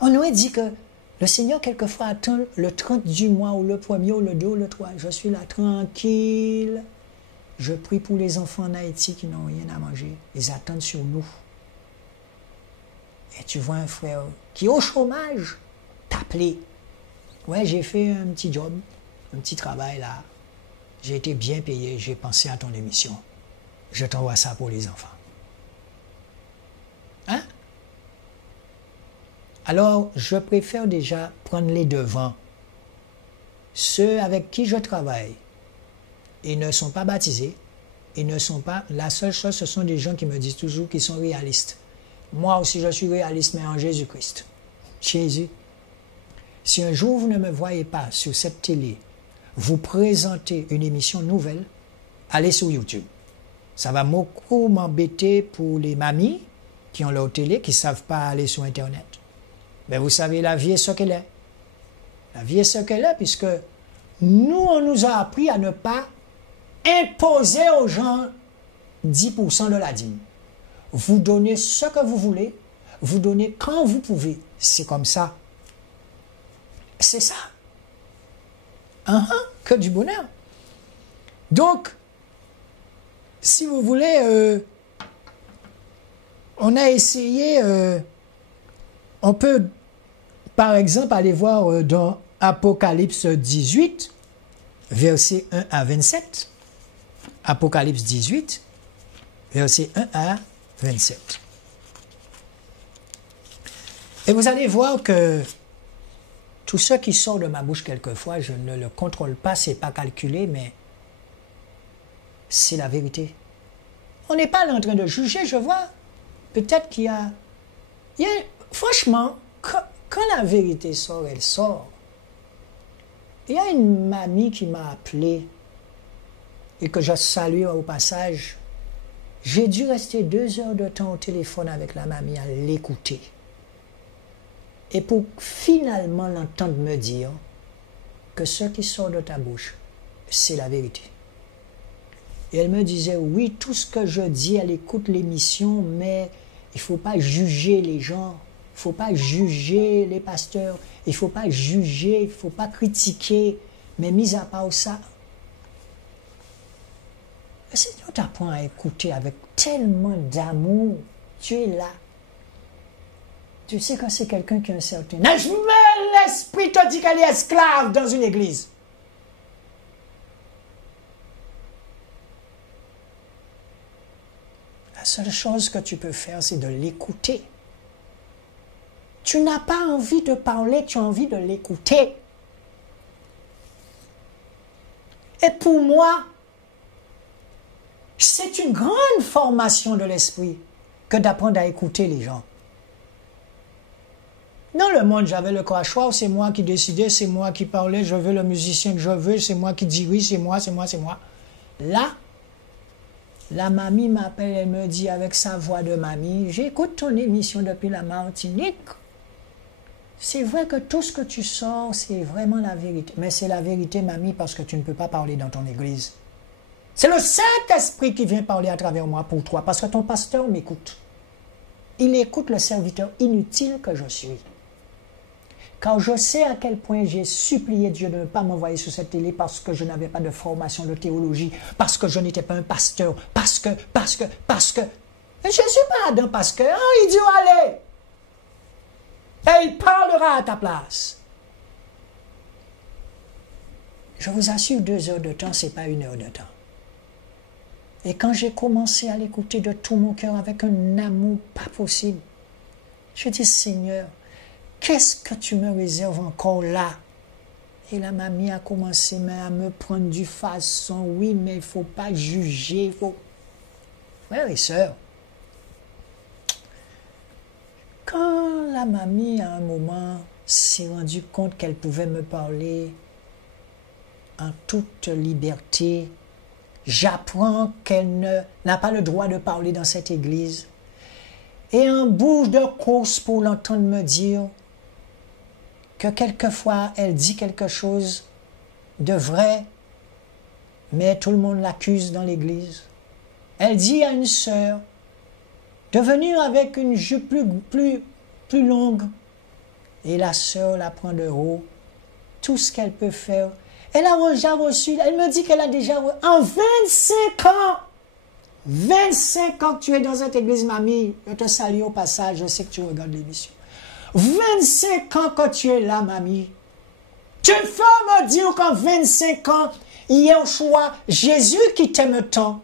On aurait dit que le Seigneur, quelquefois, attend le 30 du mois, ou le 1er, ou le 2, ou le 3. Je suis là, tranquille. Je prie pour les enfants en Haïti qui n'ont rien à manger. Ils attendent sur nous. Et tu vois un frère qui est au chômage t'appeler. Ouais, j'ai fait un petit job, un petit travail là. J'ai été bien payé, j'ai pensé à ton émission. Je t'envoie ça pour les enfants. Hein? Alors, je préfère déjà prendre les devants. Ceux avec qui je travaille, ils ne sont pas baptisés, ils ne sont pas... La seule chose, ce sont des gens qui me disent toujours qu'ils sont réalistes. Moi aussi, je suis réaliste, mais en Jésus-Christ. Jésus. Si un jour vous ne me voyez pas sur cette télé, vous présentez une émission nouvelle, allez sur YouTube. Ça va beaucoup m'embêter pour les mamies qui ont leur télé, qui ne savent pas aller sur Internet. Mais vous savez, la vie est ce qu'elle est. La vie est ce qu'elle est, puisque nous, on nous a appris à ne pas imposer aux gens 10% de la dîme. Vous donnez ce que vous voulez, vous donnez quand vous pouvez. C'est comme ça. C'est ça. Que du bonheur. Donc, si vous voulez, on a essayé, on peut par exemple aller voir dans Apocalypse 18, versets 1 à 27. Apocalypse 18, versets 1 à 27. Et vous allez voir que tout ce qui sort de ma bouche quelquefois, je ne le contrôle pas, c'est pas calculé, mais c'est la vérité. On n'est pas là en train de juger, je vois. Peut-être qu'il y a... Franchement, quand la vérité sort, elle sort. Il y a une mamie qui m'a appelé et que je salue au passage. J'ai dû rester 2 heures de temps au téléphone avec la mamie à l'écouter. Et pour finalement l'entendre me dire que ce qui sort de ta bouche, c'est la vérité. Et elle me disait, oui, tout ce que je dis, elle écoute l'émission, mais il ne faut pas juger les gens, il ne faut pas juger les pasteurs, il ne faut pas juger, il ne faut pas critiquer, mais mis à part ça, le Seigneur t'apprend à écouter avec tellement d'amour. Tu es là. Tu sais quand c'est quelqu'un qui a un certain âge, mais l'esprit te dit qu'elle est esclave dans une église. La seule chose que tu peux faire, c'est de l'écouter. Tu n'as pas envie de parler, tu as envie de l'écouter. Et pour moi, c'est une grande formation de l'esprit que d'apprendre à écouter les gens. Dans le monde, j'avais le choix, c'est moi qui décidais, c'est moi qui parlais, je veux le musicien que je veux, c'est moi qui dis oui, c'est moi. Là, la mamie m'appelle, elle me dit avec sa voix de mamie, j'écoute ton émission depuis la Martinique. C'est vrai que tout ce que tu sors, c'est vraiment la vérité. Mais c'est la vérité, mamie, parce que tu ne peux pas parler dans ton église. C'est le Saint-Esprit qui vient parler à travers moi pour toi, parce que ton pasteur m'écoute. Il écoute le serviteur inutile que je suis. Car je sais à quel point j'ai supplié Dieu de ne pas m'envoyer sur cette télé parce que je n'avais pas de formation de théologie, parce que je n'étais pas un pasteur, parce que... Je ne suis pas Adam Pasteur, il dit allez. Et il parlera à ta place. Je vous assure, 2 heures de temps, ce n'est pas 1 heure de temps. Et quand j'ai commencé à l'écouter de tout mon cœur avec un amour pas possible, je dis Seigneur, qu'est-ce que tu me réserves encore là? Et la mamie a commencé à me prendre du façon, oui, mais il ne faut pas juger, il faut... Frères et sœurs, quand la mamie, à un moment, s'est rendue compte qu'elle pouvait me parler en toute liberté, j'apprends qu'elle n'a pas le droit de parler dans cette église. Et en bouche de course pour l'entendre me dire que quelquefois elle dit quelque chose de vrai, Mais tout le monde l'accuse dans l'église. Elle dit à une sœur de venir avec une jupe plus longue. Et la sœur la prend de haut. Tout ce qu'elle peut faire. Elle a déjà reçu, elle me dit qu'elle a déjà reçu, en 25 ans, 25 ans que tu es dans cette église, mamie, je te salue au passage, je sais que tu regardes l'émission. 25 ans que tu es là, mamie. Tu peux me dire qu'en 25 ans, Yeshua, Jésus qui t'aime tant,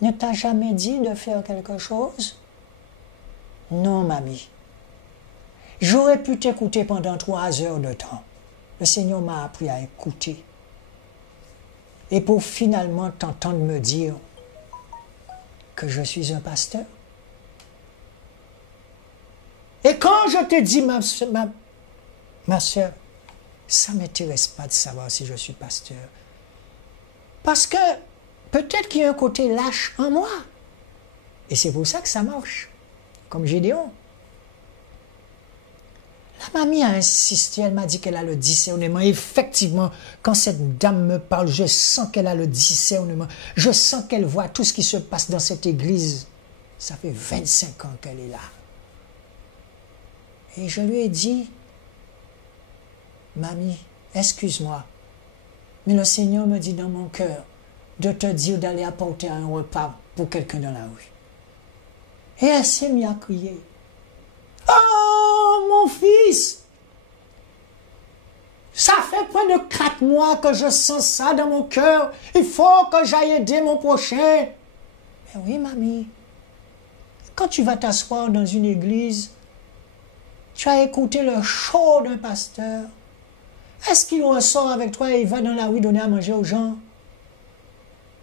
ne t'a jamais dit de faire quelque chose? Non, mamie. J'aurais pu t'écouter pendant 3 heures de temps. Le Seigneur m'a appris à écouter. Et pour finalement t'entendre me dire que je suis un pasteur. Et quand je te dis, ma soeur, ça ne m'intéresse pas de savoir si je suis pasteur. Parce que peut-être qu'il y a un côté lâche en moi. Et c'est pour ça que ça marche. Comme Gédéon. La mamie a insisté, elle m'a dit qu'elle a le discernement. Effectivement, quand cette dame me parle, je sens qu'elle a le discernement. Je sens qu'elle voit tout ce qui se passe dans cette église. Ça fait 25 ans qu'elle est là. Et je lui ai dit, mamie, excuse-moi, mais le Seigneur me dit dans mon cœur de te dire d'aller apporter un repas pour quelqu'un dans la rue. Et elle s'est mise à crier. Oh, mon fils! Ça fait près de 4 mois que je sens ça dans mon cœur. Il faut que j'aille aider mon prochain. Mais oui, mamie. Quand tu vas t'asseoir dans une église, tu as écouté le show d'un pasteur. Est-ce qu'il ressort avec toi et il va dans la rue donner à manger aux gens?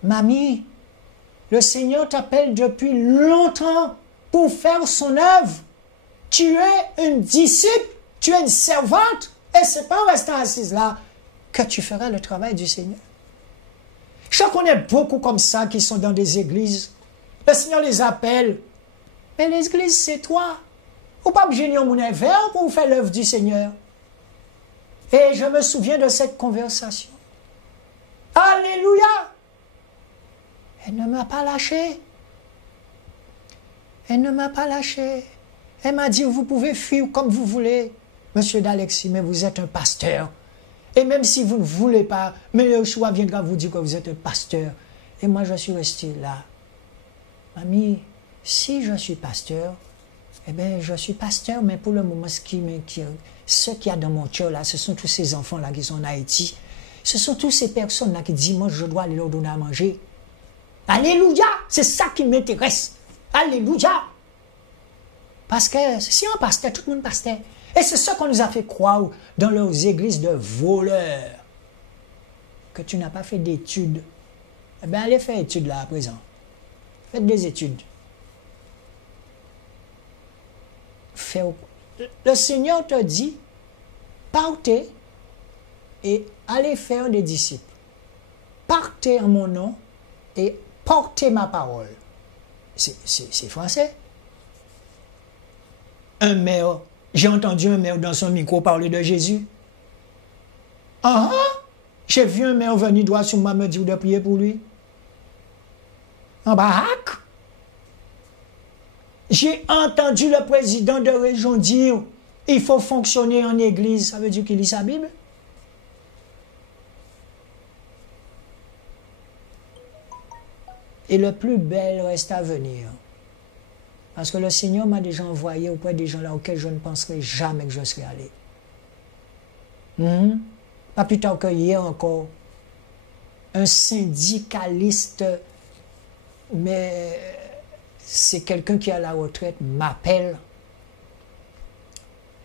Mamie, le Seigneur t'appelle depuis longtemps pour faire son œuvre. Tu es une disciple, tu es une servante, et c'est pas en restant assise là que tu feras le travail du Seigneur. Je connais beaucoup comme ça qui sont dans des églises. Le Seigneur les appelle. Mais l'église, c'est toi. Ou pas gêner mon verre pour faire l'œuvre du Seigneur. Et je me souviens de cette conversation. Alléluia! Elle ne m'a pas lâché. Elle ne m'a pas lâché. Elle m'a dit, vous pouvez fuir comme vous voulez, monsieur d'Alexis, mais vous êtes un pasteur. Et même si vous ne voulez pas, mais le choix viendra vous dire que vous êtes un pasteur. Et moi, je suis resté là. Mamie, si je suis pasteur, eh bien, je suis pasteur, mais pour le moment, ce qu'il y a dans mon cœur, là, ce sont tous ces enfants-là qui sont en Haïti. Ce sont toutes ces personnes-là qui disent, moi, je dois aller leur donner à manger. Alléluia! C'est ça qui m'intéresse. Alléluia! Parce que si on pasteur, tout le monde pasteur. Et c'est ça qu'on nous a fait croire dans leurs églises de voleurs. Que tu n'as pas fait d'études. Eh bien, allez faire études là à présent. Faites des études. Le Seigneur te dit, partez et allez faire des disciples. Partez en mon nom et portez ma parole. C'est français. Un maire, j'ai entendu un maire dans son micro parler de Jésus. Ah ah, j'ai vu un maire venir droit sur moi me dire de prier pour lui. En baraque. J'ai entendu le président de région dire il faut fonctionner en église. Ça veut dire qu'il lit sa Bible? Et le plus bel reste à venir. Parce que le Seigneur m'a déjà envoyé auprès des gens là auxquels je ne penserais jamais que je serais allé. Pas plus tard que hier encore, un syndicaliste, mais c'est quelqu'un qui est à la retraite, m'appelle.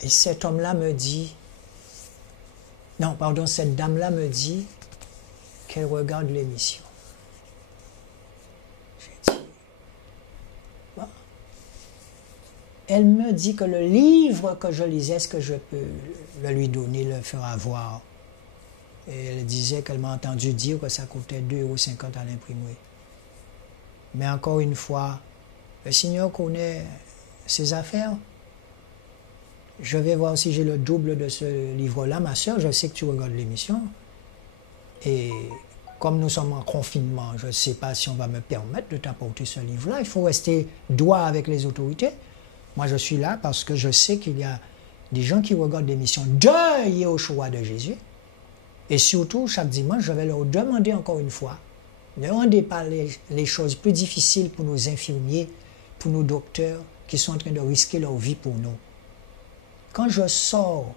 Et cet homme-là me dit, non, pardon, cette dame-là me dit qu'elle regarde l'émission. Elle me dit que le livre que je lisais, est-ce que je peux le lui donner, le faire avoir? Et elle disait qu'elle m'a entendu dire que ça coûtait 2,50 € à l'imprimerie. Mais encore une fois, le Seigneur connaît ses affaires. Je vais voir si j'ai le double de ce livre-là. Ma soeur, je sais que tu regardes l'émission. Et comme nous sommes en confinement, je ne sais pas si on va me permettre de t'apporter ce livre-là. Il faut rester droit avec les autorités. Moi, je suis là parce que je sais qu'il y a des gens qui regardent l'émission de Yehoshua de Jésus. Et surtout, chaque dimanche, je vais leur demander encore une fois, ne rendez pas les choses plus difficiles pour nos infirmiers, pour nos docteurs qui sont en train de risquer leur vie pour nous. Quand je sors,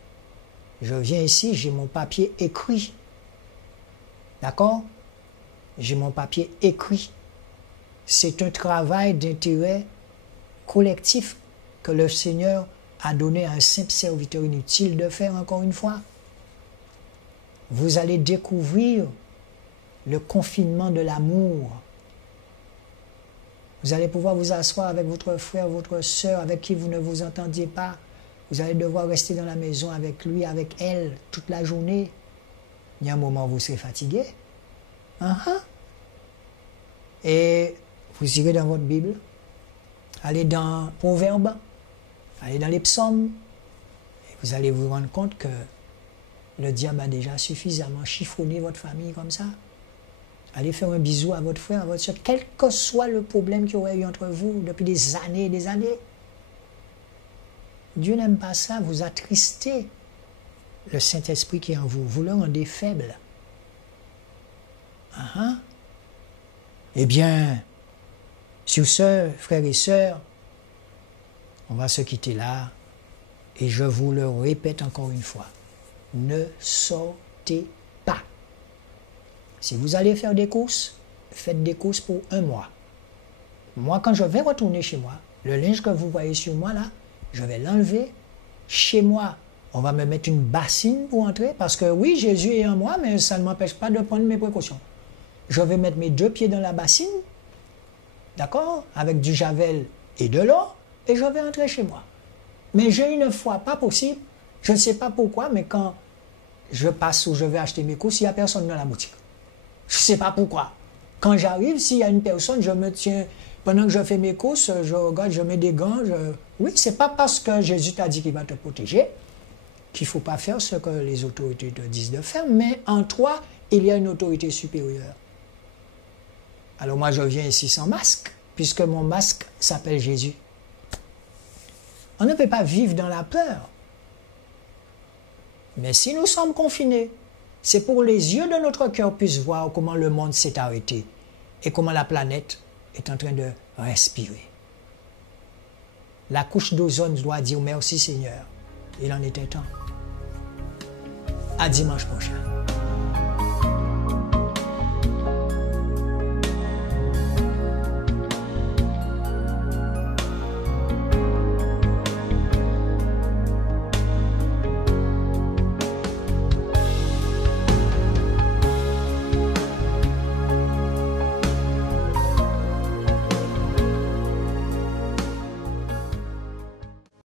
je viens ici, j'ai mon papier écrit. D'accord? J'ai mon papier écrit. C'est un travail d'intérêt collectif que le Seigneur a donné à un simple serviteur inutile de faire encore une fois. Vous allez découvrir le confinement de l'amour. Vous allez pouvoir vous asseoir avec votre frère, votre soeur, avec qui vous ne vous entendiez pas. Vous allez devoir rester dans la maison avec lui, avec elle, toute la journée. Il y a un moment où vous serez fatigué. Et vous irez dans votre Bible, allez dans Proverbes, allez dans les psaumes, et vous allez vous rendre compte que le diable a déjà suffisamment chiffonné votre famille comme ça. Allez faire un bisou à votre frère, à votre soeur, quel que soit le problème qu'il y aurait eu entre vous depuis des années et des années. Dieu n'aime pas ça, vous attristez le Saint-Esprit qui est en vous, vous le rendez faible. Eh bien, sur ce, frères et sœurs, on va se quitter là, et je vous le répète encore une fois, ne sortez pas. Si vous allez faire des courses, faites des courses pour 1 mois. Moi, quand je vais retourner chez moi, le linge que vous voyez sur moi là, je vais l'enlever chez moi. On va me mettre une bassine pour entrer, parce que oui, Jésus est en moi, mais ça ne m'empêche pas de prendre mes précautions. Je vais mettre mes 2 pieds dans la bassine, d'accord, avec du javel et de l'eau, et je vais entrer chez moi. Mais j'ai une fois, pas possible, je ne sais pas pourquoi, mais quand je passe ou je vais acheter mes courses, il n'y a personne dans la boutique. Je ne sais pas pourquoi. Quand j'arrive, s'il y a une personne, je me tiens, pendant que je fais mes courses, je regarde, je mets des gants. Oui, ce n'est pas parce que Jésus t'a dit qu'il va te protéger qu'il ne faut pas faire ce que les autorités te disent de faire, mais en toi, il y a une autorité supérieure. Alors moi, je viens ici sans masque, puisque mon masque s'appelle Jésus. On ne peut pas vivre dans la peur. Mais si nous sommes confinés, c'est pour les yeux de notre cœur puissent voir comment le monde s'est arrêté et comment la planète est en train de respirer. La couche d'ozone doit dire merci Seigneur. Il en était temps. À dimanche prochain.